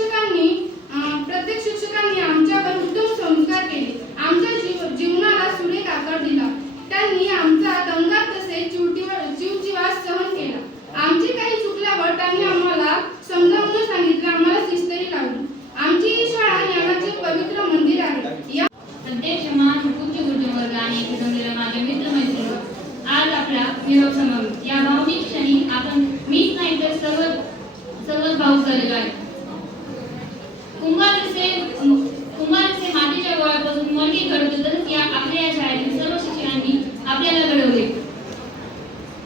शिक्षकांनी प्रत्येक शिक्षकांनी आमच्यावर उत्तम संस्कार केले. आमच्या जीव जीवनाला सुरेख आकार दिला. त्यांनी आमचा दंगा तसेच चिवटीवर जीवजीवास सहन केला. आमची काही चुकल्यावर त्यांनी आम्हाला समजावून सांगितलं आम्हाला शिस्तही लावली. आमची ही शाळा ज्ञानाचे पवित्र मंदिर आहे. या अध्यक्ष महान उच्च गुरुजी आणि इथे जमलेल्या मित्रमैत्रिणी आज आपला निरोप समावेश या भावनिक क्षणी आपण मीच नाही तर सर्व सर्वच भाऊ झालेलो आहे कुंभार जसे कुंभार जसे मातीच्या गोळ्यापासून मडकी घडवतो तसंच या आपल्या या शाळेतील सर्व शिक्षकांनी आपल्याला घडवले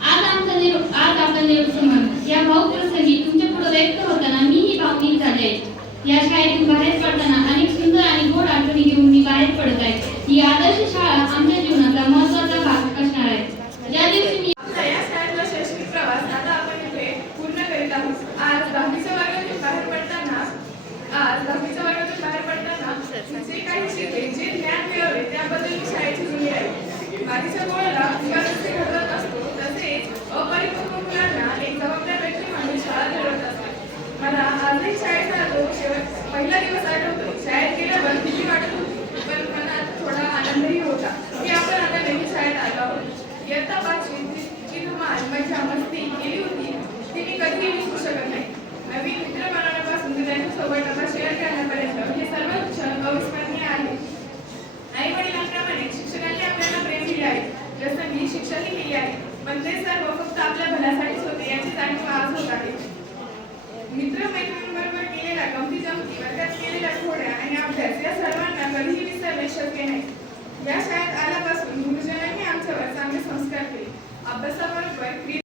आज आमचा निरोप आज आपला निरोप समावेश या भाऊक प्रसंगी तुमच्यापुढे व्यक्त होताना मीही भावनिक झाले आहे या शाळेतून बाहेर पडताना अनेक सुंदर आणि गोड आठवणी घेऊन मी बाहेर पडत आहे. ही आदर्श शाळा आमच्या जीवनाचा महत्त्वाचा भाग असणार आहे. ज्या दिवशी मी या शाळेतला शैक्षणिक प्रवास आता आपण इथे पूर्ण करीत आहोत. आज दहावीच्या वर्गातून बाहेर पडताना आज दहावीच्या वर्गातून बाहेर पडताना जे काही शिकले जे ज्ञान मिळवले त्याबद्दल मी शाळेची ऋणी आहे. बाकीच्या गोळाला कधीही विसरणे शक्य नाही. या शाळेत आल्यापासून गुरुजनांनी आमच्यावर चांगले संस्कार केले. अभ्यासाबरोबर